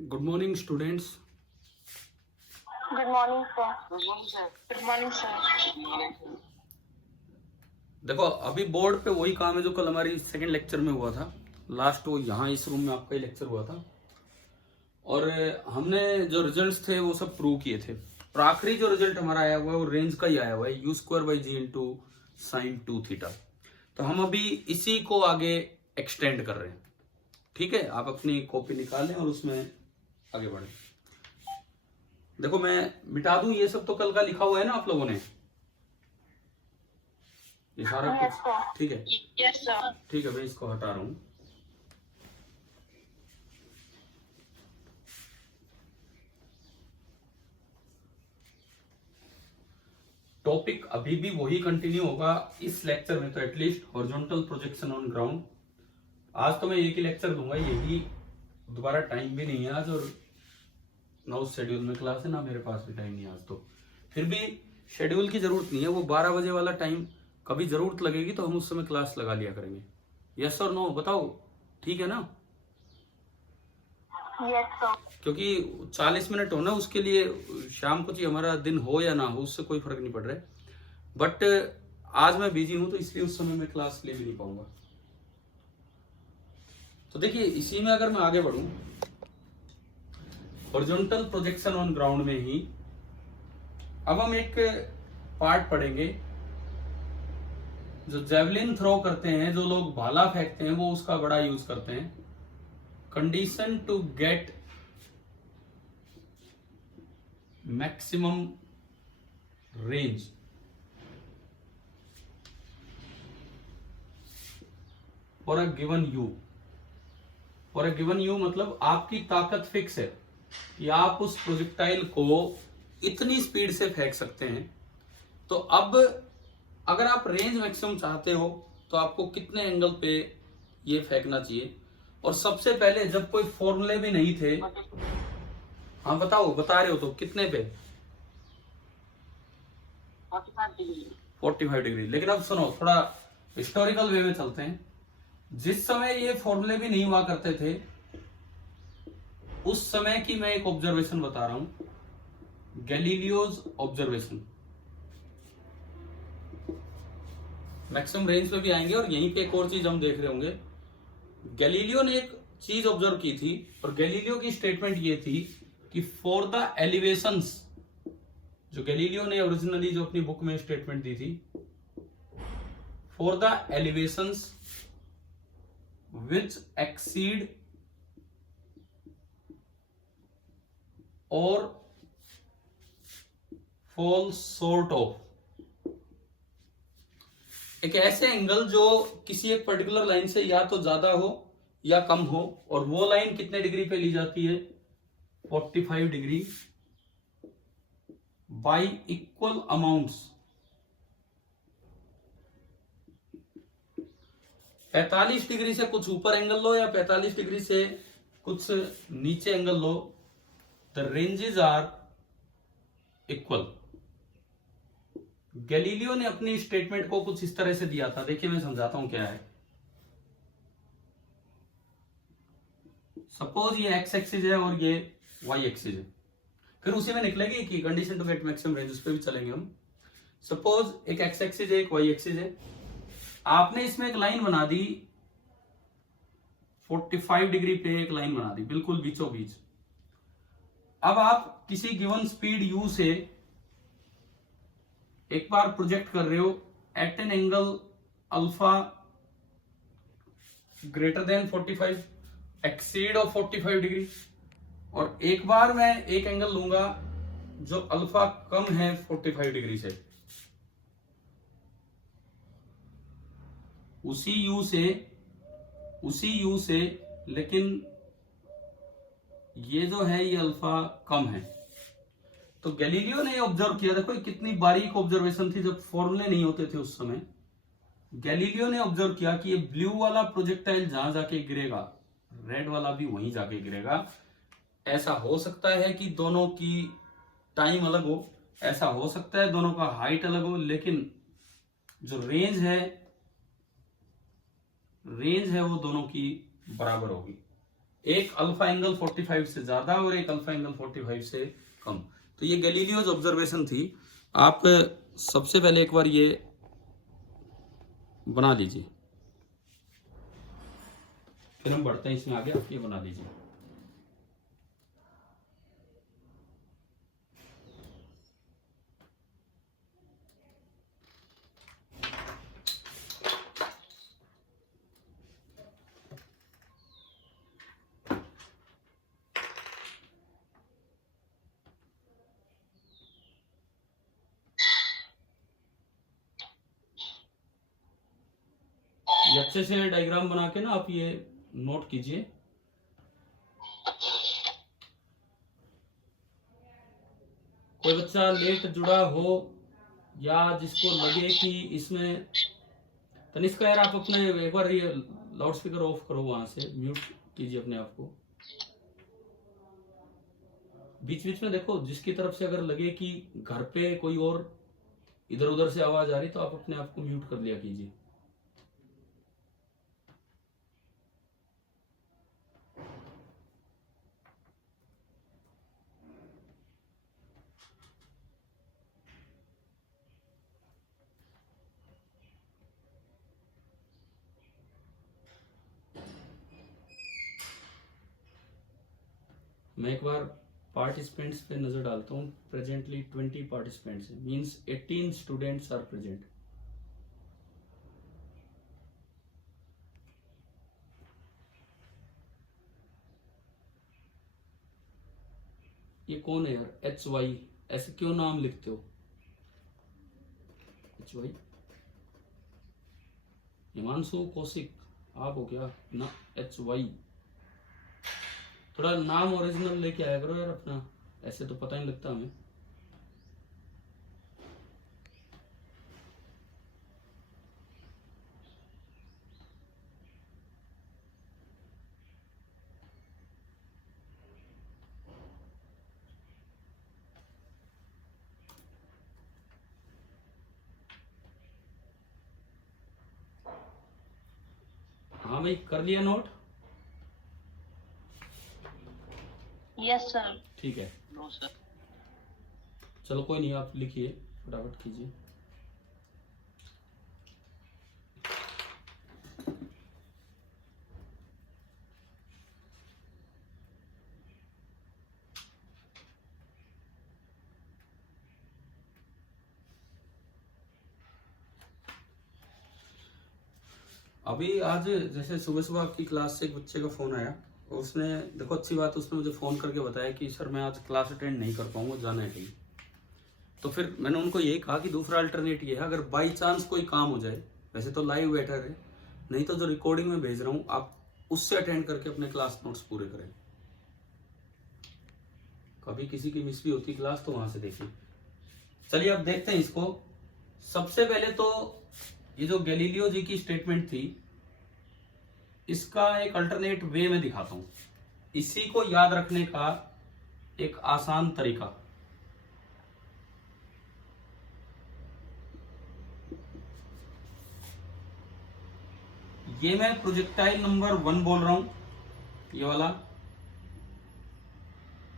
Good morning students. Good morning sir. Good morning sir. देखो अभी board पे वही काम है जो कल हमारी सेकंड लेक्चर में हुआ था। लास्ट वो यहाँ इस रूम में आपका ही लेक्चर हुआ था और हमने जो रिजल्ट्स थे वो सब प्रूव किए थे। और आखिरी जो रिजल्ट हमारा आया हुआ है वो रेंज का ही आया हुआ है, u² / g * sin 2θ। तो हम अभी इसी को आगे एक्सटेंड कर रहे हैं। ठीक है, आप अपनी कॉपी निकालें और उसमें आगे बढ़ें। देखो मैं मिटा दूं, ये सब तो कल का लिखा हुआ है ना आप लोगों ने, ये सारा यस कुछ। सर। ठीक है, यस सर। ठीक है, मैं इसको हटा रहा हूं। टॉपिक अभी भी वही कंटिन्यू होगा इस लेक्चर में, तो at least horizontal projection on ground. आज तो मैं एक ही लेक्चर दूंगा, यही दोबारा टाइम भी नहीं है आज, और ना उस शेड्यूल में क्लास है ना मेरे पास भी टाइम नहीं है आज। तो फिर भी शेड्यूल की जरूरत नहीं है, वो 12 बजे वाला टाइम कभी जरूरत लगेगी तो हम उस समय क्लास लगा लिया करेंगे। यस और नो बताओ, ठीक है ना? Yes sir. क्योंकि 40 मिनट होना उसके लिए, शाम को चाहिए हमारा दिन हो या ना हो उससे कोई फर्क नहीं पड़ रहा है। बट आज मैं बिजी हूं तो इसलिए उस समय मैं क्लास ले भी नहीं पाऊंगा। तो देखिए इसी में अगर मैं आगे बढ़ूं, हॉरिजॉन्टल प्रोजेक्शन ऑन ग्राउंड में ही अब हम एक पार्ट पढ़ेंगे। जो जेवलिन थ्रो करते हैं, जो लोग भाला फेंकते हैं, वो उसका बड़ा यूज करते हैं। Condition to get maximum range for a given u. For a given u मतलब आपकी ताकत फिक्स है कि आप उस प्रोजेक्टाइल को इतनी स्पीड से फेंक सकते हैं। तो अब अगर आप रेंज मैक्सिमम चाहते हो तो आपको कितने एंगल पे ये फेंकना चाहिए। और सबसे पहले जब कोई फॉर्मूले भी नहीं थे, हाँ बताओ, बता रहे हो तो कितने पे? 45 डिग्री। लेकिन अब सुनो, थोड़ा हिस्टोरिकल वे में चलते हैं। जिस समय ये फॉर्मूले भी नहीं हुआ करते थे उस समय की मैं एक ऑब्जर्वेशन बता रहा हूं, गैलीलियोज ऑब्जर्वेशन। मैक्सिमम रेंज पे भी आएंगे और यहीं पे एक और चीज हम देख रहे होंगे। गैलीलियो ने एक चीज ऑब्जर्व की थी और गैलीलियो की स्टेटमेंट ये थी कि फॉर द एलिवेशंस, जो गैलीलियो ने ओरिजिनली जो अपनी बुक में स्टेटमेंट दी थी, for the elevations which exceed or fall short of, एक ऐसे एंगल जो किसी एक पर्टिकुलर लाइन से या तो ज्यादा हो या कम हो, और वो लाइन कितने डिग्री पे ली जाती है? 45 degree y equal amounts. 45 degree से कुछ ऊपर एंगल लो या 45 डिग्री से कुछ नीचे एंगल लो, the ranges are equal. Galileo ने अपनी स्टेटमेंट को कुछ इस तरह से दिया था, देखिए मैं समझाता हूं क्या है। सपोज ये एक्स एक्सिस है और ये वाई एक्सिस है, फिर उसी में निकलेगी कि condition to get maximum range, उस पर भी चलेंगे हम। सपोज एक एक्स एक्सिस है, एक वाई एक्सिस है। आपने इसमें एक लाइन बना दी 45 डिग्री पे, एक लाइन बना दी बिल्कुल बीचों बीच। अब आप किसी गिवन स्पीड u से एक बार प्रोजेक्ट कर रहे हो at an angle alpha greater than 45, exceed of 45 degree, और एक बार मैं एक एंगल लूंगा जो अल्फा कम है 45 डिग्री से। उसी u से, लेकिन ये जो है ये अल्फा कम है। तो गैलीलियो ने ऑब्जर्व किया, देखो कितनी बारीक ऑब्जर्वेशन थी, जब फॉर्मूले नहीं होते थे उस समय। गैलीलियो ने ऑब्जर्व किया कि ये ब्लू वाला प्रोजेक्टाइल जहां जाके गिरेगा, रेड वाला भी वहीं जाके गिरेगा। ऐसा हो सकता है कि दोनों की टाइम अलग हो, ऐसा हो सकता है दोनों का हाइट अलग हो, लेकिन जो रेंज है वो दोनों की बराबर होगी। एक अल्फा एंगल 45 से ज्यादा और एक अल्फा एंगल 45 से कम। तो ये गैलीलियोज ऑब्जर्वेशन थी। आप सबसे पहले एक बार ये बना लीजिए, फिर हम बढ़ते हैं इसमें आगे। आप ये बना लीजिए। ये अच्छे से डायग्राम बना के ना आप ये नोट कीजिए। कोई बच्चा लेट जुड़ा हो या जिसको लगे कि इसमें, तनिष्का यार आप अपने एक बार ये लाउड स्पीकर ऑफ करो, वहां से म्यूट कीजिए अपने आप को। बीच बीच में देखो, जिसकी तरफ से अगर लगे कि घर पे कोई और इधर उधर से आवाज आ रही तो आप अपने आप को म्यूट कर लिया कीजिए। मैं एक बार पार्टिसिपेंट्स पे नजर डालता हूँ। प्रेजेंटली 20 पार्टिसिपेंट्स हैं, मींस 18 स्टूडेंट्स आर प्रेजेंट। ये कौन है यार? HY, ऐसे क्यों नाम लिखते हो? HY हिमांशु कौशिक आप हो क्या ना? HY थोड़ा नाम ओरिजिनल लेके आया करो यार अपना, ऐसे तो पता नहीं लगता हमें। हाँ भाई, कर लिया नोट? Yes sir. ठीक है, नो सर। चलो कोई नहीं, आप लिखिए, फटाफट कीजिए। अभी आज जैसे सुबह सुबह आपकी क्लास से एक बच्चे का फोन आया, और उसने, देखो अच्छी बात, उसने मुझे फोन करके बताया कि सर मैं आज क्लास अटेंड नहीं कर पाऊंगा, जाना है कहीं। तो फिर मैंने उनको यही कहा कि दूसरा अल्टरनेट ये है, अगर बाई चांस कोई काम हो जाए, वैसे तो लाइव बेटर है, नहीं तो जो रिकॉर्डिंग में भेज रहा हूँ आप उससे अटेंड करके अपने क्लास नोट्स पूरे करें। कभी किसी की मिस भी होती क्लास तो वहां से देखिए। चलिए अब देखते हैं इसको। सबसे पहले तो ये जो गैलीलियो जी की स्टेटमेंट थी, इसका एक अल्टरनेट वे में दिखाता हूं, इसी को याद रखने का एक आसान तरीका। ये मैं प्रोजेक्टाइल नंबर 1 बोल रहा हूं, ये वाला,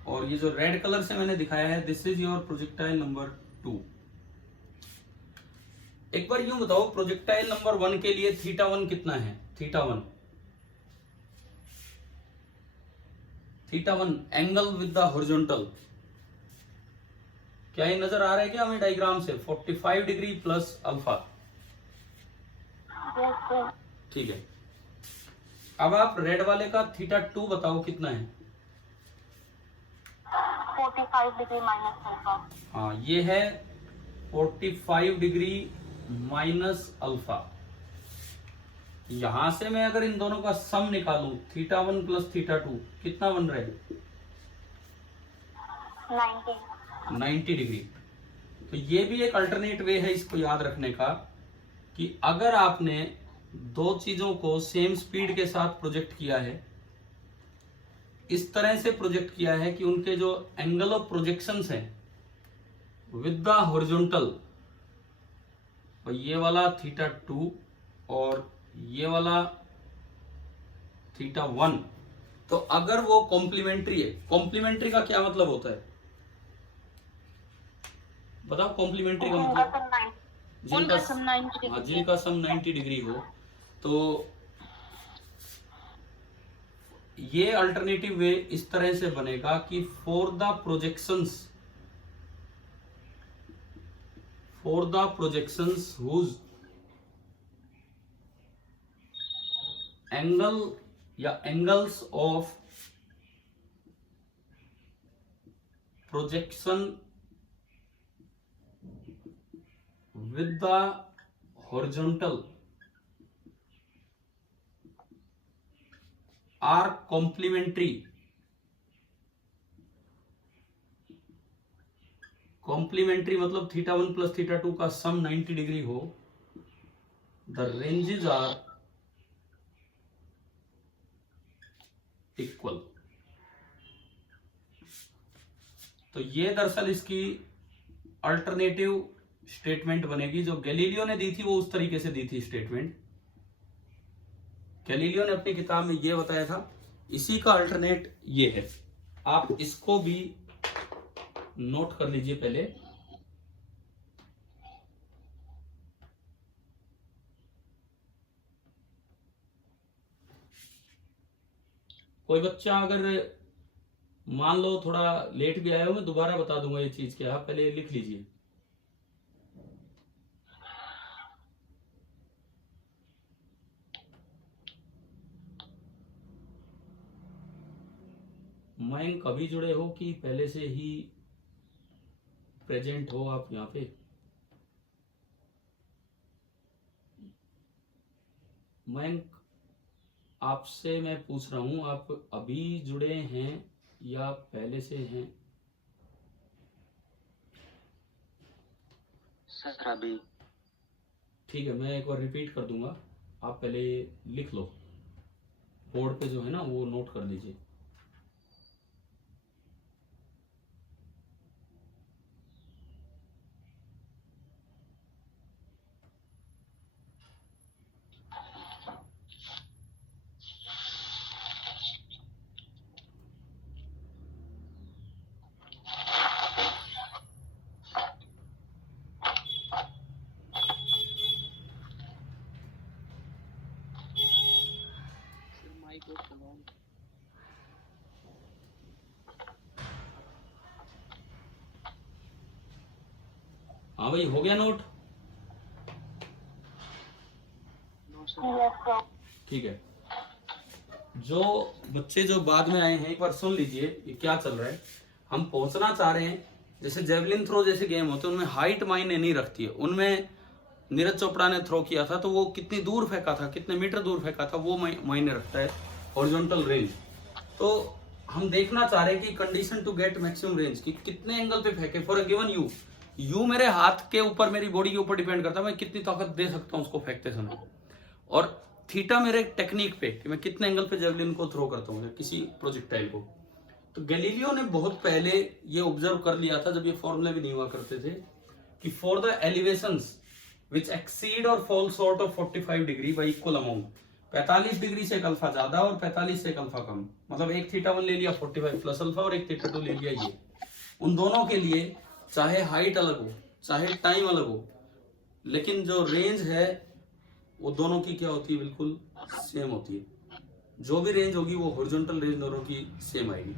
और ये जो रेड कलर से मैंने दिखाया है, this is your projectile number 2। एक बार यूं बताओ, प्रोजेक्टाइल नंबर 1 के लिए θ1 कितना है? θ1 एंगल विद द हॉरिजॉन्टल, क्या ये नजर आ रहा है क्या हमें डायग्राम से? 45 डिग्री प्लस अल्फा। ठीक है, अब आप रेड वाले का θ2 बताओ कितना है? 45 डिग्री माइनस अल्फा। हाँ, ये है 45 डिग्री माइनस अल्फा। यहां से मैं अगर इन दोनों का सम निकालूं, θ1 प्लस θ2 कितना बन रहा है? 90 डिग्री। तो ये भी एक अल्टरनेट वे है इसको याद रखने का, कि अगर आपने दो चीजों को सेम स्पीड के साथ प्रोजेक्ट किया है, इस तरह से प्रोजेक्ट किया है कि उनके जो एंगल ऑफ प्रोजेक्शंस हैं विद द हॉरिजॉन्टल, तो ये वाला θ2 और ये वाला θ1 तो अगर वो कॉम्प्लीमेंट्री है, कॉम्प्लीमेंट्री का क्या मतलब होता है बताओ? कॉम्प्लीमेंट्री का मतलब उनका सम 90 हाँ, जिनका सम 90 डिग्री हो, तो ये अल्टरनेटिव वे इस तरह से बनेगा कि for the projections whose angle या angles of projection with the horizontal are complementary मतलब θ1 plus θ2 का सम 90 डिग्री हो, the ranges are equal। तो ये दरअसल इसकी अल्टरनेटिव स्टेटमेंट बनेगी। जो गैलीलियो ने दी थी वो उस तरीके से दी थी स्टेटमेंट। गैलीलियो ने अपनी किताब में ये बताया था, इसी का अल्टरनेट ये है। आप इसको भी नोट कर लीजिए पहले। कोई बच्चा अगर मान लो थोड़ा लेट भी आया हो, मैं दोबारा बता दूंगा ये चीज क्या है, पहले लिख लीजिए। मैं कभी जुड़े हो कि पहले से ही प्रेजेंट हो आप यहाँ पे? मैं आपसे मैं पूछ रहा हूं, आप अभी जुड़े हैं या पहले से हैं? सर अभी। ठीक है, मैं एक बार रिपीट कर दूंगा, आप पहले लिख लो बोर्ड पे जो है ना, वो नोट कर लीजिए। हाँ भाई, हो गया नोट? Yes sir. ठीक है, जो बच्चे जो बाद में आए हैं एक बार सुन लीजिए ये क्या चल रहा है। हम पहुंचना चाह रहे हैं, जैसे जेवलिन थ्रो जैसे गेम होते हैं उनमें हाइट मायने नहीं रखती है। उनमें नीरज चोपड़ा ने थ्रो किया था तो वो कितनी दूर फेंका था, कितने मीटर दूर फेंका था, वो मायने रखता है हॉरिजॉन्टल रेंज। तो हम देखना चाह रहे हैं कि condition to get maximum range की कितने एंगल पे फेंके फॉर अ गिवन यू मेरे हाथ के ऊपर, मेरी बॉडी के ऊपर डिपेंड करता है मैं कितनी ताकत दे सकता हूं उसको फेंकते समय, और थीटा मेरे टेक्निक पे कि मैं कितने एंगल पे जेवलिन को थ्रो करता हूँ किसी प्रोजेक्टाइल को। तो गैलीलियो ने बहुत पहले ये ऑब्जर्व कर लिया था, जब ये फॉर्मूले भी नहीं हुआ करते थे, कि for the elevations which exceed और fall short of 45 degree by equal amount, 45 degree से एक अल्फा ज्यादा और 45 से एक अल्फा कम, मतलब एक θ1 ले लिया 45 प्लस अल्फा और एक θ2 ले लिया ये, उन दोनों के लिए चाहे हाइट अलग हो चाहे टाइम अलग हो, लेकिन जो रेंज है वो दोनों की क्या होती है, बिल्कुल सेम होती है। जो भी रेंज होगी वो हॉरिजॉन्टल रेंज दोनों की सेम आएगी।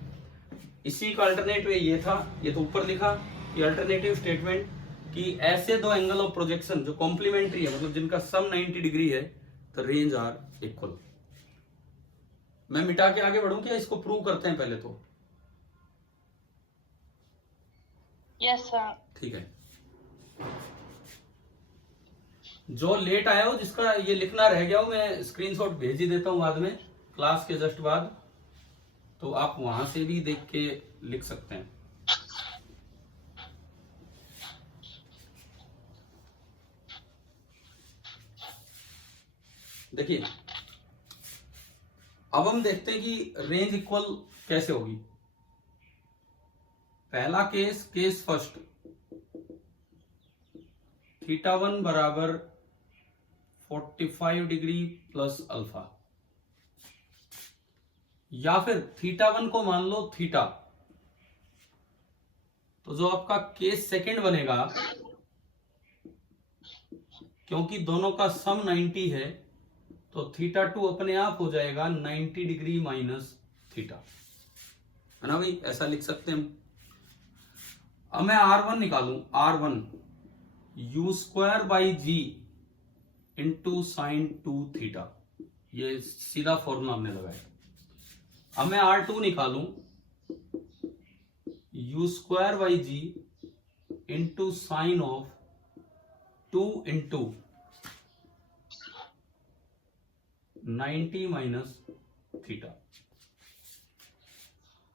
इसी का अल्टरनेटिव ये था, ये तो ऊपर लिखा, ये अल्टरनेटिव स्टेटमेंट कि ऐसे दो एंगल ऑफ प्रोजेक्शन जो कॉम्प्लीमेंट्री है, मतलब जिनका सम 90 डिग्री है, तो रेंज आर इक्वल। मैं मिटा के आगे बढ़ूं क्या, इसको प्रूव करते हैं पहले तो? Yes sir. ठीक है, जो लेट आया हो, जिसका ये लिखना रह गया हो, मैं स्क्रीनशॉट भेज ही देता हूं बाद में, क्लास के जस्ट बाद, तो आप वहां से भी देख के लिख सकते हैं। देखिए, अब हम देखते हैं कि रेंज इक्वल कैसे होगी। पहला केस फर्स्ट, θ1 बराबर 45 डिग्री प्लस अल्फा, या फिर थीटा 1 को मान लो थीटा, तो जो आपका केस सेकंड बनेगा, क्योंकि दोनों का सम 90 है, तो थीटा 2 अपने आप हो जाएगा 90 डिग्री माइनस थीटा, है ना भाई, ऐसा लिख सकते हैं हम। अब मैं R1 निकालूं, R1 u square by g into sine 2 theta, ये सीधा फॉर्मूला हमने लगाया। अब मैं R2 निकालूं, u square by g into sine of 2 into 90 minus theta,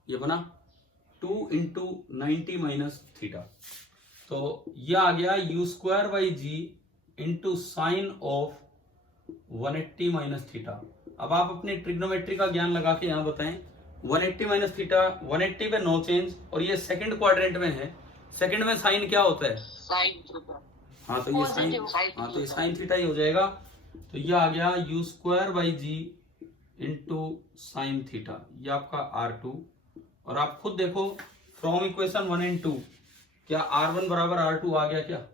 ये बना 2 इंटू 90 माइनस थीटा, तो ये आ गया u square by g into sine of 180 minus theta. अब आप अपने ट्रिग्नोमेट्री का ज्ञान लगा के यहां बताएं, 180 माइनस थीटा, 180 पे नो चेंज, और ये सेकंड क्वाड्रेंट में है, सेकंड में साइन क्या होता है, साइन थीटा। हाँ तो ये साइन, हाँ तो ये साइन थीटा ही हो जाएगा। तो ये आ गया u square by g into sine theta, ये आपका R2। और आप खुद देखो फ्रॉम इक्वेशन 1 एंड 2, क्या R1 बराबर R2 आ गया क्या?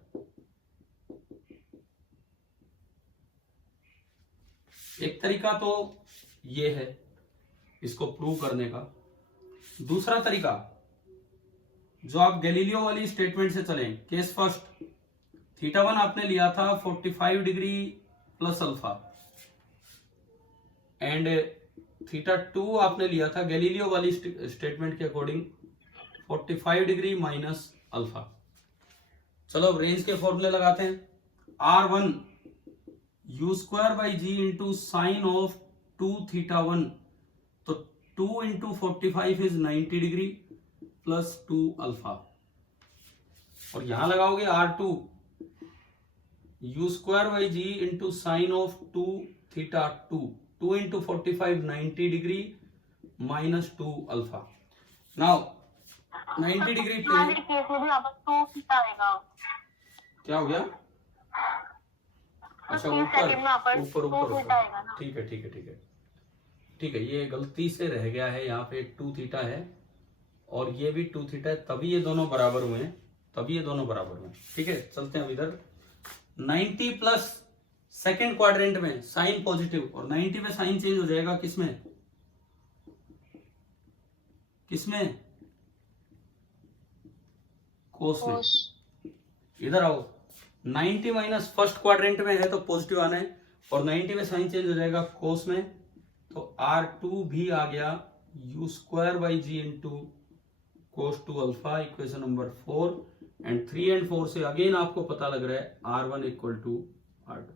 एक तरीका तो ये है इसको प्रूव करने का। दूसरा तरीका, जो आप गैलीलियो वाली स्टेटमेंट से चलें, केस फर्स्ट, थीटा 1 आपने लिया था 45 degree plus alpha, and theta 2 आपने लिया था गैलीलियो वाली स्टेटमेंट के अकॉर्डिंग 45 डिग्री माइनस अल्फा। चलो अब रेंज के फॉर्मूले लगाते हैं। R1 u square by g into sine of 2 theta 1, तो 2 into 45 is 90 degree plus 2 alpha, और यहां लगाओगे R2 u square by g into sine of 2 theta 2, 2 into 45 90 degree minus 2 alpha. Now 90 degree पे क्या हो गया, अच्छा ऊपर ऊपर ऊपर, ठीक है ठीक है ठीक है ठीक है, ये गलती से रह गया है, यहाँ पे 2 थीटा है और ये भी 2 थीटा है, तभी ये दोनों बराबर हुए हैं, तभी ये दोनों बराबर हुए हैं। ठीक है, चलते हैं अब इधर। 90 प्लस सेकेंड क्वाड्रेंट में साइन पॉजिटिव, और 90 में साइन चेंज हो जाएगा किसमें, किसमें, कोस में। इधर आओ, 90 माइनस फर्स्ट क्वाड्रेंट में है तो पॉजिटिव आना है, और 90 में साइन चेंज हो जाएगा कोस में, तो R2 भी आ गया u square by g into cos 2 alpha, equation number 4, and 3 and 4 से अगेन आपको पता लग रहा है R1 इक्वल टू R2।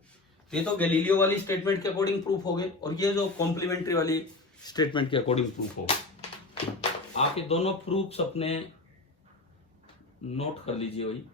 ये तो गैलीलियो वाली स्टेटमेंट के अकॉर्डिंग प्रूफ हो गए, और ये जो कॉम्प्लीमेंट्री वाली स्टेटमेंट के अकॉर्डिंग प्रूफ हो गए। आप ये दोनों प्रूफ्स अपने नोट कर लीजिए भाई।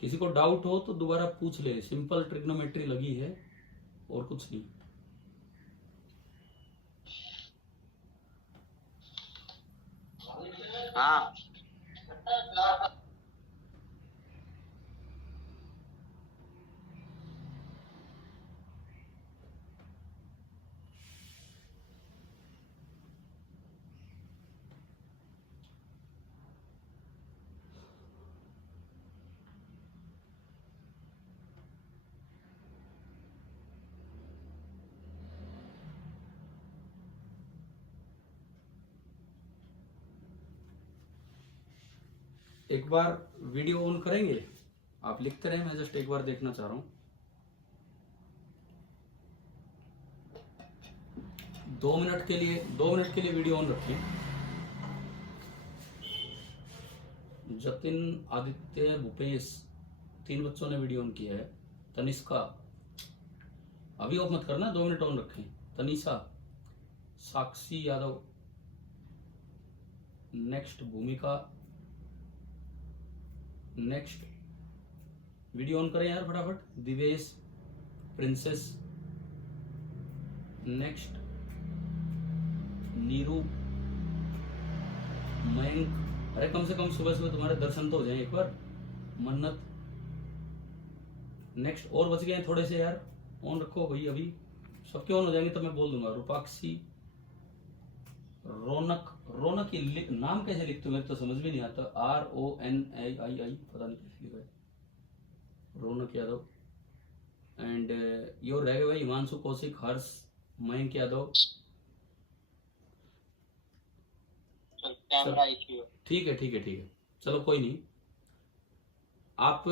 किसी को डाउट हो तो दोबारा पूछ ले, सिंपल ट्रिग्नोमेट्री लगी है और कुछ नहीं। हाँ एक बार वीडियो ऑन करेंगे, आप लिखते रहे, मैं जस्ट एक बार देखना चाह रहा हूं। 2 मिनट के लिए वीडियो ऑन रखिए। जतिन, आदित्य, भूपेश, 3 बच्चों ने वीडियो ऑन किया है। तनिष्का, अभी ऑफ मत करना, 2 मिनट ऑन रखें। तनीषा, साक्षी यादव, नेक्स्ट भूमिका, नेक्स्ट वीडियो ऑन करें यार फटाफट, दिवेश, प्रिंसेस, नेक्स्ट नीरू, मयंक, अरे कम से कम सुबह सुबह तुम्हारे दर्शन तो हो जाए एक बार, मन्नत, नेक्स्ट और बच गए थोड़े से यार, ऑन रखो भाई, अभी सबके ऑन हो जाएंगे तो मैं बोल दूंगा। रूपाक्षी, रौनक, रौनक ये नाम कैसे लिखते हो मेरे तो समझ में नहीं आता, RONAII, पता नहीं कैसे लिखा है, रौनक यादव, एंड योर रह गए भाई हिमांशु कौशिक, हर्ष, मयंक यादव, ठीक है ठीक है ठीक है, चलो कोई नहीं, आप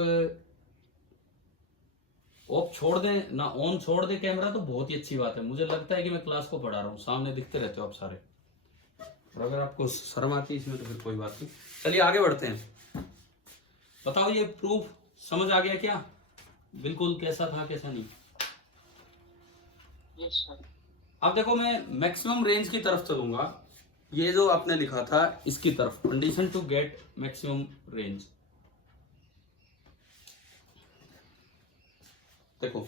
ऑफ छोड़ दें ना, ऑन छोड़ दे कैमरा तो बहुत ही अच्छी बात है, मुझे लगता है कि मैं क्लास को पढ़ा रहा हूँ, सामने दिखते रहते हो आप सारे, और अगर आपको शर्म आती है इसमें तो फिर कोई बात नहीं। चलिए आगे बढ़ते हैं, बताओ ये प्रूफ समझ आ गया क्या, बिल्कुल कैसा था कैसा नहीं? Yes sir. अब देखो मैं मैक्सिमम रेंज की तरफ चलूंगा, ये जो आपने लिखा था इसकी तरफ, condition to get maximum range, देखो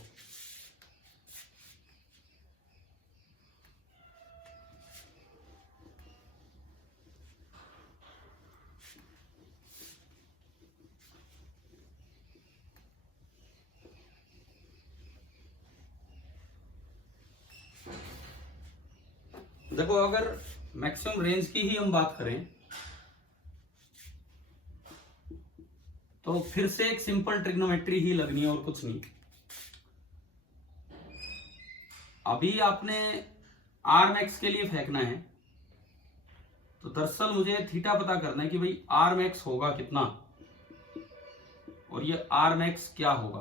देखो अगर मैक्सिमम रेंज की ही हम बात करें तो फिर से एक सिंपल ट्रिग्नोमेट्री ही लगनी है और कुछ नहीं। अभी आपने आर मैक्स के लिए फेंकना है, तो दरअसल मुझे थीटा पता करना है कि भाई आर मैक्स होगा कितना और ये आर मैक्स क्या होगा।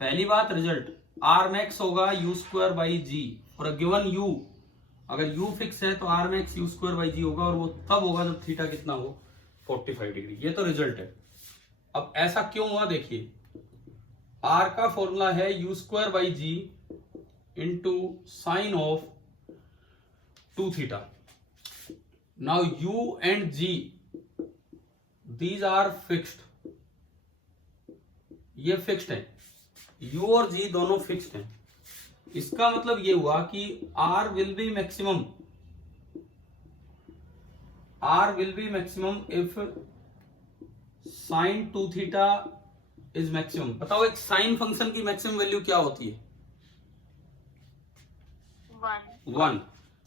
पहली बात रिजल्ट, आर मैक्स होगा U square by G for given U, अगर u फिक्स है तो R max U square by G होगा, और वो तब होगा जब थीटा कितना हो 45 डिग्री, ये तो रिजल्ट है। अब ऐसा क्यों हुआ देखिए, r का फॉर्मूला है u square by g into sine of 2 theta. Now u एंड g दीज आर फिक्स्ड, ये फिक्स्ड है, u और g दोनों फिक्स्ड हैं। इसका मतलब ये हुआ कि r will be maximum, r will be maximum if sine 2 theta is maximum. बताओ एक साइन फंक्शन की मैक्सिमम वैल्यू क्या होती है? 1।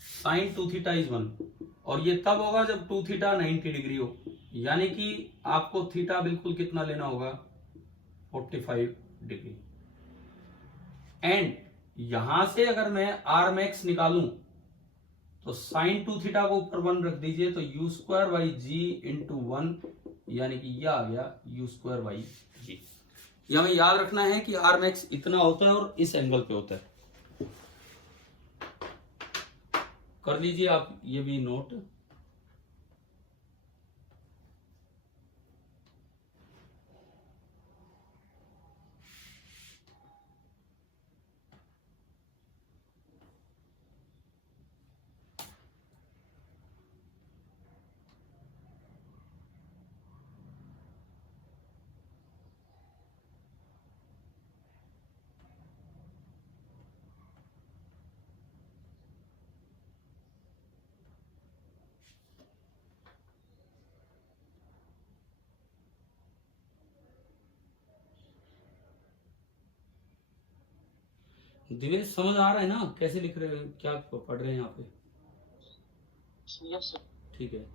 साइन 2 थीटा इज 1, और ये तब होगा जब 2 थीटा 90 डिग्री हो, यानी कि आपको थीटा बिल्कुल कितना लेना होगा 45 डिग्री। एंड यहां से अगर मैं आर मैक्स निकालूं तो साइन 2 थीटा को ऊपर 1 रख दीजिए, तो u square by g into 1, यानी कि यह आ गया यू स्क्वायर बाई जी। यह हमें याद रखना है कि आर मैक्स इतना होता है और इस एंगल पे होता है। कर लीजिए आप ये भी नोट। दिवेश समझ आ रहा है ना कैसे लिख रहे हैं, क्या पढ़ रहे हैं यहाँ पे? Yes sir. ठीक है।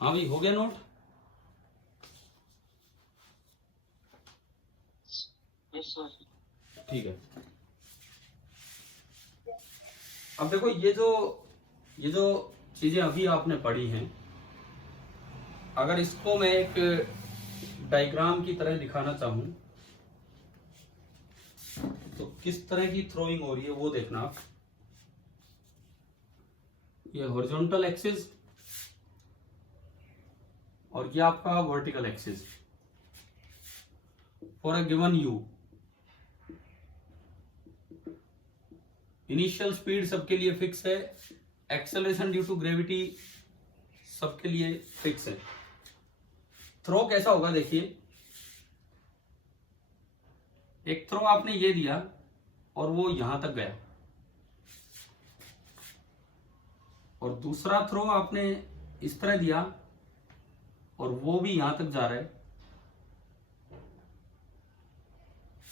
हाँ भाई हो गया नोट? Yes sir. ठीक है। अब देखो ये जो चीजें अभी आपने पढ़ी हैं, अगर इसको मैं एक डायग्राम की तरह दिखाना चाहूं तो किस तरह की थ्रोइंग हो रही है वो देखना आप। ये हॉरिजॉन्टल एक्सिस और ये आपका vertical axis for a given you. Initial speed सबके लिए फिक्स है, एक्सेलरेशन ड्यू टू ग्रेविटी सबके लिए फिक्स है। थ्रो कैसा होगा देखिए, एक थ्रो आपने ये दिया और वो यहां तक गया, और दूसरा थ्रो आपने इस तरह दिया और वो भी यहां तक जा रहा है।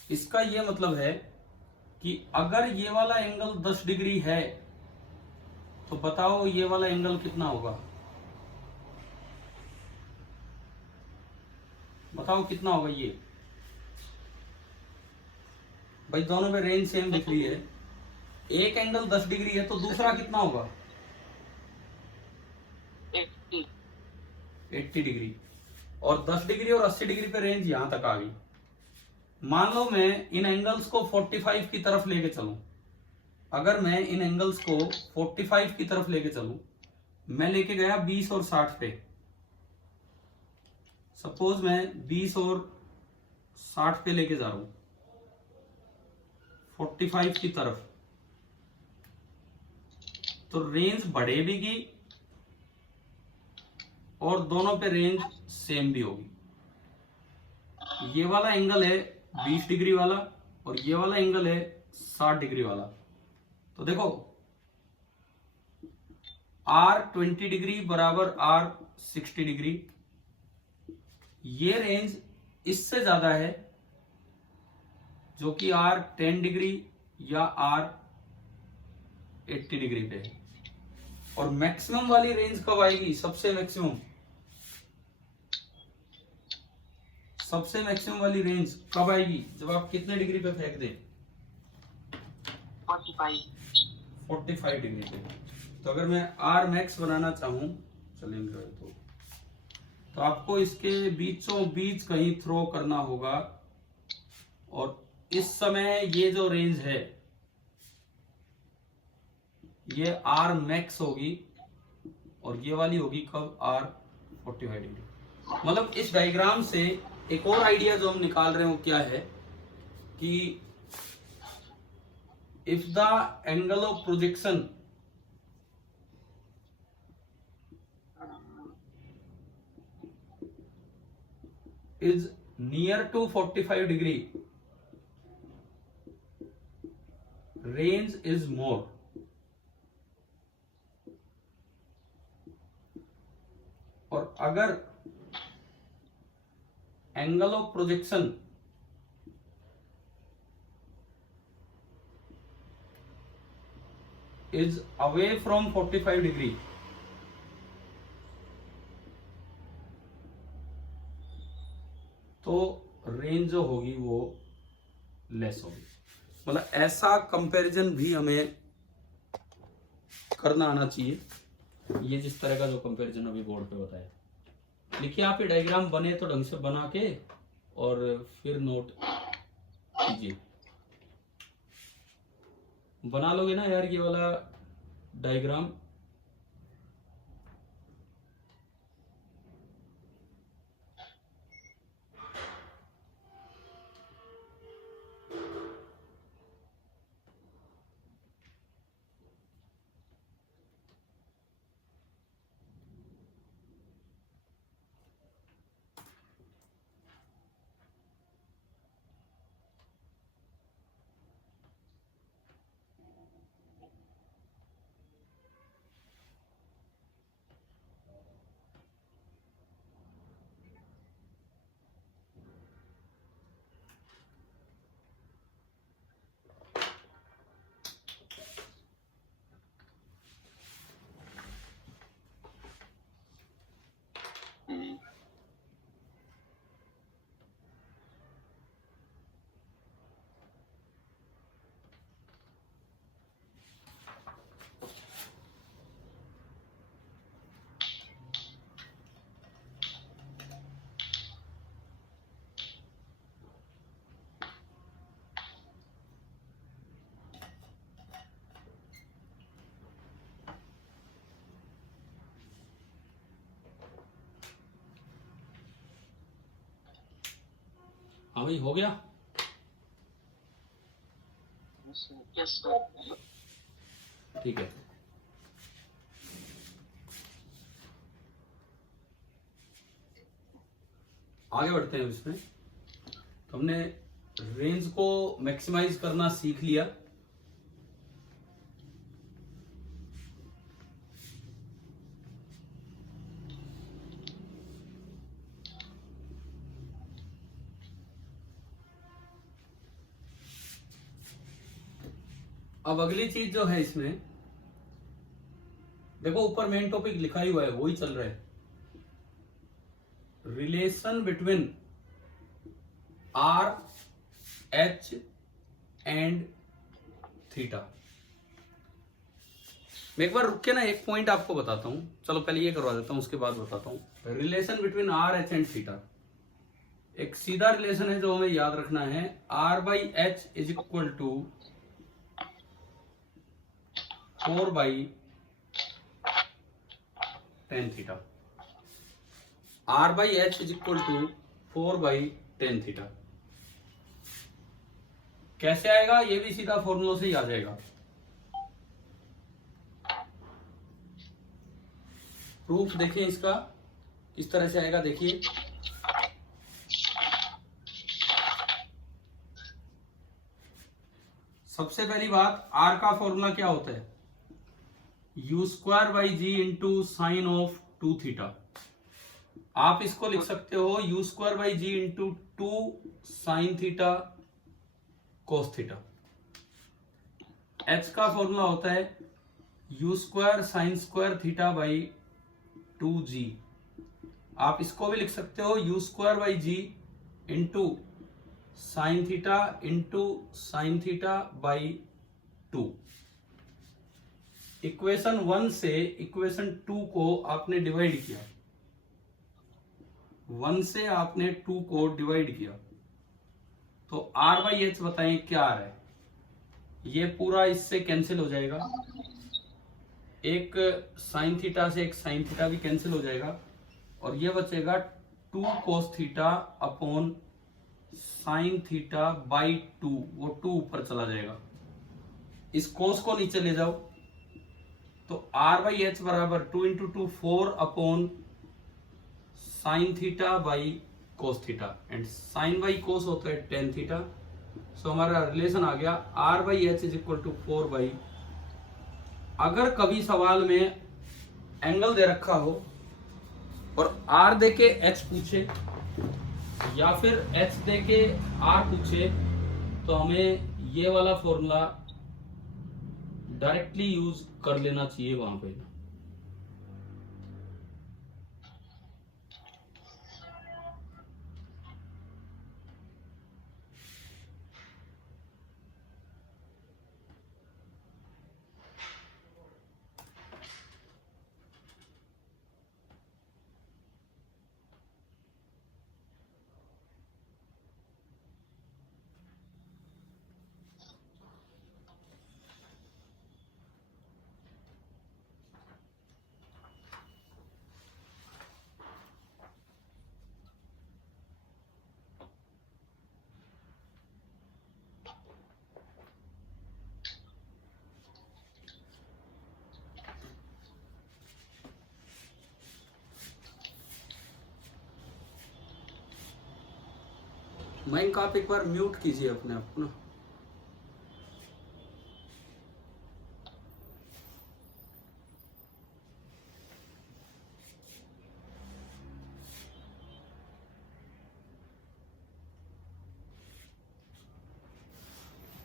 इसका ये मतलब है कि अगर ये वाला एंगल 10 डिग्री है तो बताओ ये वाला एंगल कितना होगा, बताओ कितना होगा ये। भाई दोनों में रेंज सेम दिख रही है, एक एंगल 10 डिग्री है तो दूसरा कितना होगा 80 80 डिग्री, और 10 डिग्री और 80 डिग्री पे रेंज यहां तक आ गई। मान लो मैं इन एंगल्स को 45 की तरफ लेके चलूं, अगर मैं इन एंगल्स को 45 की तरफ लेके चलूं, मैं लेके गया 20 और 60 पे, सपोज मैं 20 और 60 पे लेके जा रहा हूं 45 की तरफ, तो रेंज बढ़ेगी और दोनों पे रेंज सेम भी होगी। ये वाला एंगल है 20 डिग्री वाला और ये वाला एंगल है 60 डिग्री वाला। तो देखो R 20 डिग्री बराबर R 60 डिग्री, ये रेंज इससे ज्यादा है जो कि R 10 डिग्री या R 80 डिग्री पे है। और मैक्सिमम वाली रेंज कब आएगी, सबसे मैक्सिमम वाली रेंज कब आएगी, जब आप कितने डिग्री पे फेंक दें 45 डिग्री पे। तो अगर मैं आर मैक्स बनाना चाहूं, चलेंगे तो आपको इसके बीचों बीच कहीं थ्रो करना होगा, और इस समय ये जो रेंज है ये आर मैक्स होगी और ये वाली होगी कब आर 45 डिग्री। मतलब इस डायग्राम से एक और आइडिया जो हम निकाल रहे हो क्या है कि if the angle of projection is near to 45 degree, range is more। और अगर angle of projection is away from 45 degree, तो रेंज जो होगी वो लेस होगी। मतलब ऐसा कंपैरिजन भी हमें करना आना चाहिए। ये जिस तरह का जो कंपैरिजन अभी बोर्ड पे बताया, लिखिए आप ये डायग्राम बने तो ढंग से बना के और फिर नोट कीजिए। बना लोगे ना यार ये वाला डायग्राम, हाँ भाई, हो गया। Yes, sir. ठीक है, आगे बढ़ते हैं इसमें। तो हमने रेंज को मैक्सिमाइज करना सीख लिया। अब अगली चीज जो है इसमें, देखो ऊपर मेन टॉपिक लिखा ही हुआ है, वही चल रहा है। Relation between r, h and theta. मैं एक बार रुक के ना एक पॉइंट आपको बताता हूं। चलो पहले ये करवा देता हूं, उसके बाद बताता हूं। Relation between r, h and theta एक सीधा रिलेशन है जो हमें याद रखना है। R by h is equal to 4 by tan theta. R by h is equal to 4 by tan theta. कैसे आएगा? ये भी सीधा फॉर्मूला से ही आ जाएगा। प्रूफ देखिए इसका किस तरह से आएगा, देखिए। सबसे पहली बात, आर का फॉर्मूला क्या होता है? U square by g into sine of 2 theta. आप इसको लिख सकते हो u square by g into 2 sine theta cos theta. H का फॉर्मूला होता है u square sine square theta by 2g। आप इसको भी लिख सकते हो u square by g into sine theta by 2। Equation 1 से इक्वेशन 2 को आपने डिवाइड किया, 1 से आपने 2 को डिवाइड किया, तो आर बाई एच बताएं क्या आ रहा है? ये पूरा इससे कैंसिल हो जाएगा। एक साइन थीटा से एक साइन थीटा भी कैंसिल हो जाएगा, और ये बचेगा 2 cos theta upon sine theta by 2। वो 2 ऊपर चला जाएगा। इस कोस को नीचे ले जाओ, तो आर बाई एच बराबर 2 into 2 4 upon sine theta by cos theta, and sine by cos होता है टेन थीटा। सो हमारा रिलेशन आ गया r by h is equal to 4 by. अगर कभी सवाल में एंगल दे रखा हो और आर दे के एच पूछे या फिर एच दे के आर पूछे, तो हमें ये वाला फॉर्मूला डायरेक्टली यूज कर लेना चाहिए वहां पे। माइक आप एक बार म्यूट कीजिए अपने आप को ना।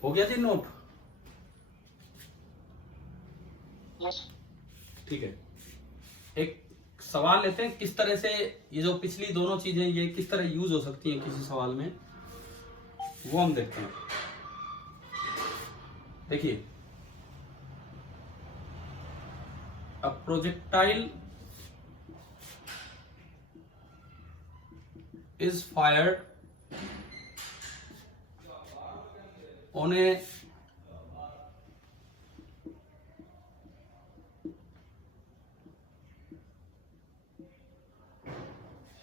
हो गया जी नोट? Yes. ठीक है, एक सवाल लेते हैं किस तरह से ये जो पिछली दोनों चीजें ये किस तरह यूज हो सकती हैं किसी सवाल में, वो हम देखते हैं। देखिए, a projectile is fired on a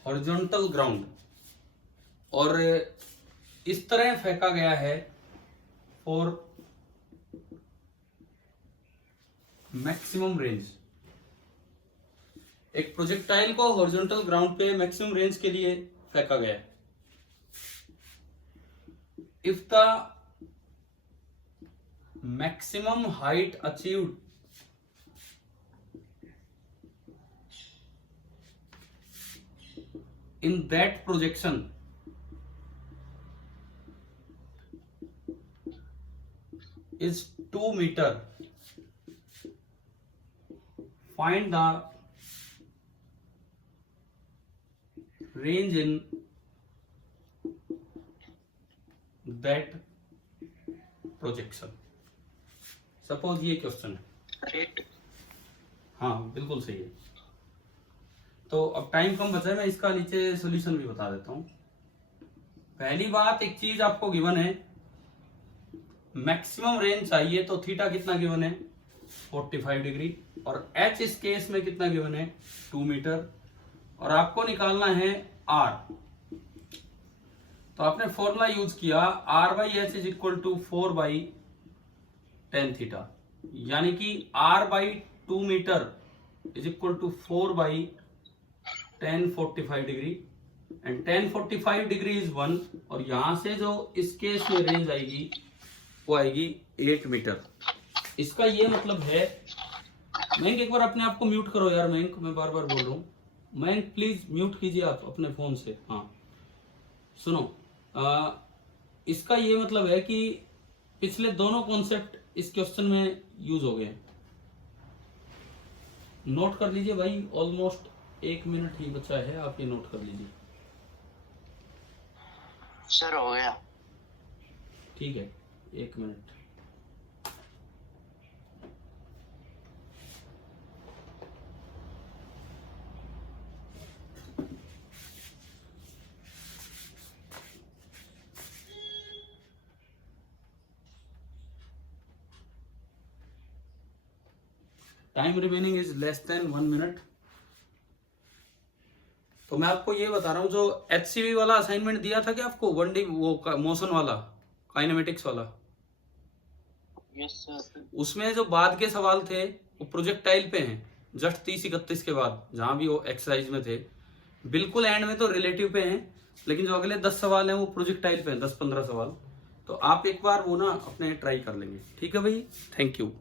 horizontal ground, और इस तरह फेंका गया है फॉर मैक्सिमम रेंज। एक प्रोजेक्टाइल को हॉरिजॉन्टल ग्राउंड पे मैक्सिमम रेंज के लिए फेंका गया है। If the maximum height achieved in that projection is 2 meter, find the range in that projection। Suppose ये क्वेश्चन है। रेट। हाँ बिल्कुल सही है। तो अब टाइम कम बचा है, मैं इसका नीचे सॉल्यूशन भी बता देता हूं। पहली बात, एक चीज आपको गिवन है, मैक्सिमम रेंज चाहिए तो थीटा कितना गिवन है 45 डिग्री, और एच इस केस में कितना गिवन है 2 मीटर, और आपको निकालना है आर। तो आपने फॉर्मूला यूज किया r by h is equal to 4 by tan theta, यानी कि r by 2 meter is equal to 4 by 1045 degree, and 1045 degree is 1, और यहां से जो इस केस में रेंज आएगी वो आएगी 8 मीटर। इसका ये मतलब है, मयंक एक बार अपने आप को म्यूट करो यार, मयंक मैं बार बार बोल रहा हूँ, मयंक प्लीज म्यूट कीजिए आप अपने फोन से। हाँ सुनो, इसका ये मतलब है कि पिछले दोनों कॉन्सेप्ट इस क्वेश्चन में यूज हो गए। नोट कर लीजिए भाई, ऑलमोस्ट 1 मिनट ही बचा है, आप ये नोट कर लीजिए। सर हो गया। ठीक है, 1 minute. Time remaining is less than 1 minute. तो मैं आपको ये बता रहा हूँ, जो HCV वाला असाइनमेंट दिया था क्या आपको, 1D वो मोशन वाला, काइनेमेटिक्स वाला, यस सर। उसमें जो बाद के सवाल थे वो प्रोजेक्टाइल पे हैं, जस्ट 30-31 के बाद, जहां भी वो एक्सरसाइज में थे। बिल्कुल एंड में तो रिलेटिव पे हैं, लेकिन जो अगले 10 सवाल हैं वो प्रोजेक्टाइल पे हैं, 10-15 सवाल। तो आप एक बार वो ना अपने ट्राई कर लेंगे। ठीक है भाई, थैंक यू।